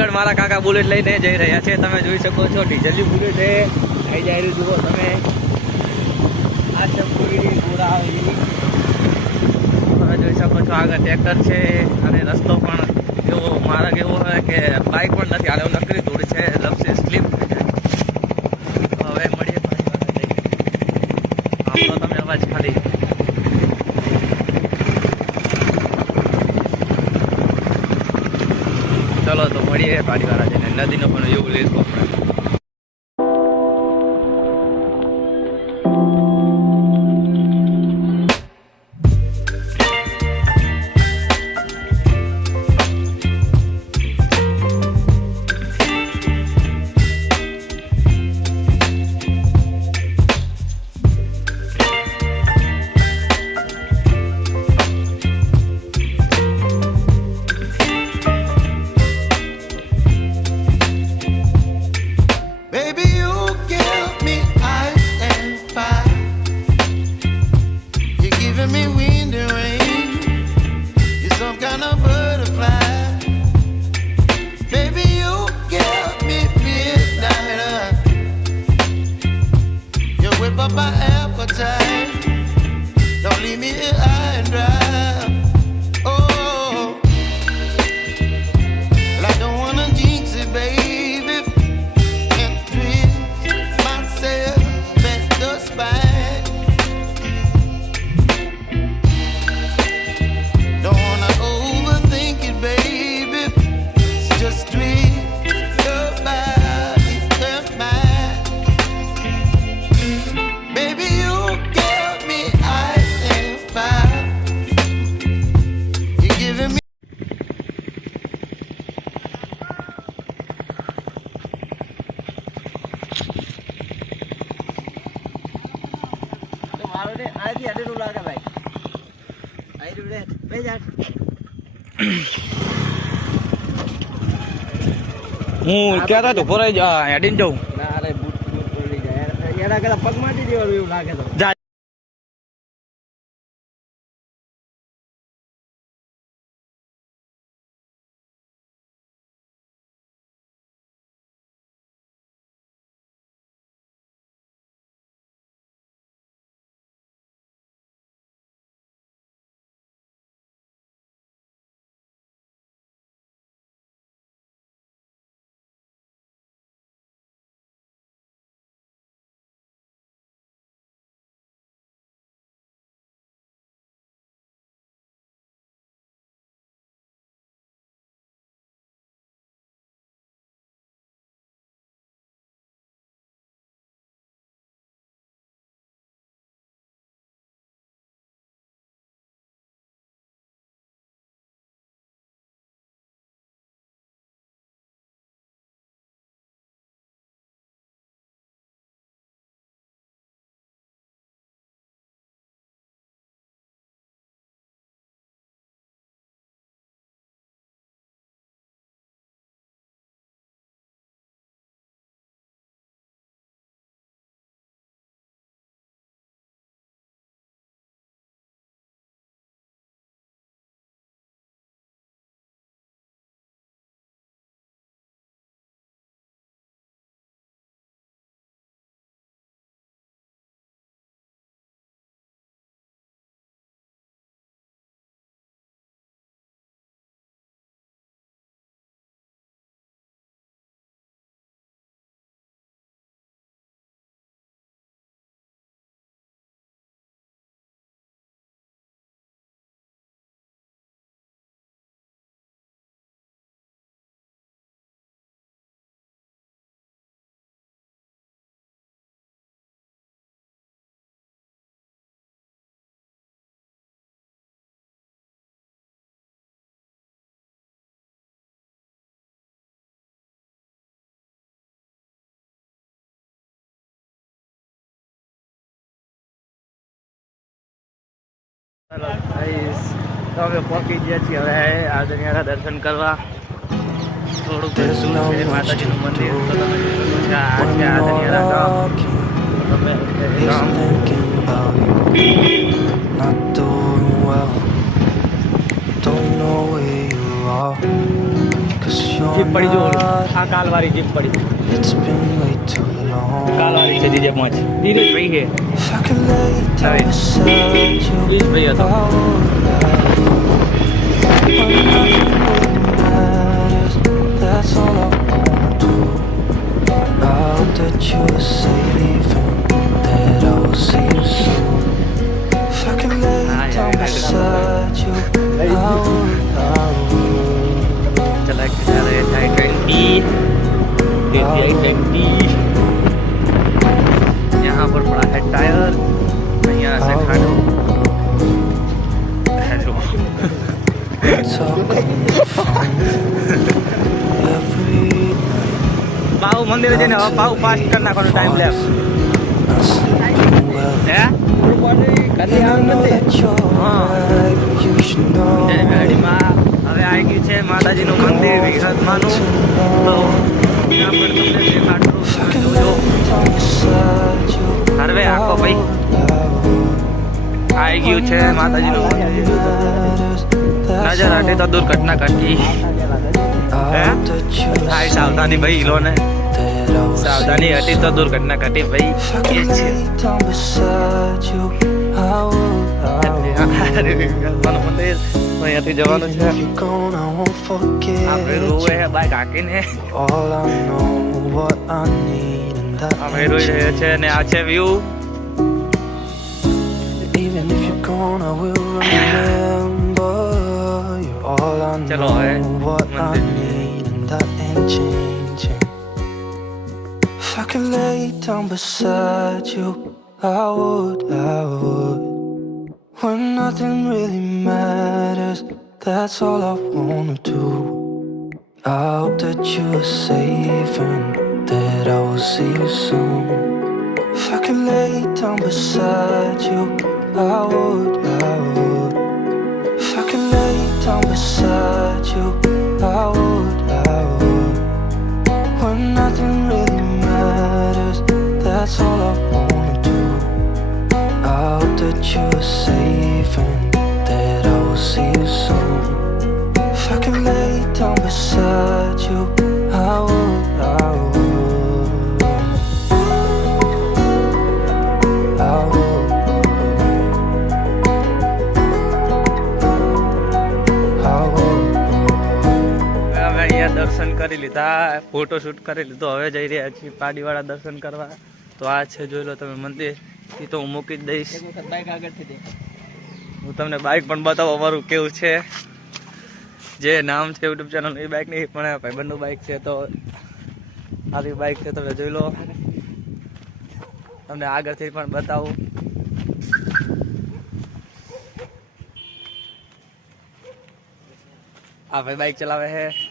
આગળ મારા કાકા બુલેટ લઈને જઈ રહ્યા છે. તમે જોઈ શકો છો ડીઝલની બુલેટ છે. અહીં જઈ રહ્યું જુઓ તમે. આ ચંપુરી ગોળાવી તમે જોઈ શકો છો. આગળ ટ્રેક્ટર છે અને રસ્તો પણ એવો માર્ગ એવો હોય કે બાઇક પણ નથી હાલે. નકરી ધૂળ છે, લપસી સ્લીપ થઈ જાય. તો હવે મળીએ આપણો તમે અવાજ ખાલી. ચલો તો મળીએ પાડીવાળા જઈને. નદીનો પણ એવું લેખો આપણે. હું ક્યાં તો ફોરાઈ જા હેડીને જવું. પગ માંથી દેવાનું એવું લાગે તો. તો અમે પહોંચી ગયા છીએ હવે આજનિયાના દર્શન કરવા. થોડુંક માતાજીનું મંદિર તો તમે આજનિયાના ગામ. જીપ પડી જો આ કાલવારી જીપ પડી કાલવારી છે DJ પહોંચ ધીરેજભાઈ છે વીસભાઈ હતો that you're safe and that I will see you soon. If I can lay down beside you, I would. चला के जा रहे हैं I-20 यहाँ पर पड़ा है टायर यहाँ से खाड़ो हेलो पाऊ मंदिर जने पाऊ फास्ट करना कोनो टाइम ले હે કદી આવ નથી હા જય ગાડીમાં હવે આવી ગયું છે માતાજીનું મંદિર વિહતમાનું તો ત્યાં પણ તમને દેખાડું જોજો હરવે આખો ભાઈ આવી ગયું છે માતાજીનું મંદિર નજર હટે તો દુર્ઘટના ઘટી હે હાય સાવધાની ભાઈ લો ને સાવધાની હટી તો દુર્ઘટના ઘટી ભાઈ એ છે મંદિર અહીંયાથી જવાનું છે આપણે રોવે હે બાઈક હાકીને અમે રોઈ રહ્યા છે અને આ છે વ્યૂ ચલો હવે If I could lay down beside you, I would. When nothing really matters, that's all I wanna do. I hope that you're safe and that I will see you soon. If I could lay down beside you, I would. If I could lay down beside you, I would. When nothing really matters, that's all I wanna do. I hope that you're safe and that I will see you soon. If I could lay down beside you, I would. દર્શન કરી લીધા ફોટોશૂટ કરી લીધો હવે જઈ રહ્યા છીએ પાડીવાળા દર્શન કરવા તો આ છે જોઈ લો તમે મંદિર એ તો હું મૂકી જ દઈશ બાઇક આગળથી હું તમને બાઇક પણ બતાવો અમારું કેવું છે જે નામ છે યુટ્યુબ ચેનલ એ બાઇક નહીં પણ ભાઈબંધનું બાઇક છે તો આવી બાઇક છે તમે જોઈ લો તમને આગળથી પણ બતાવું આ ભાઈ બાઇક ચલાવે છે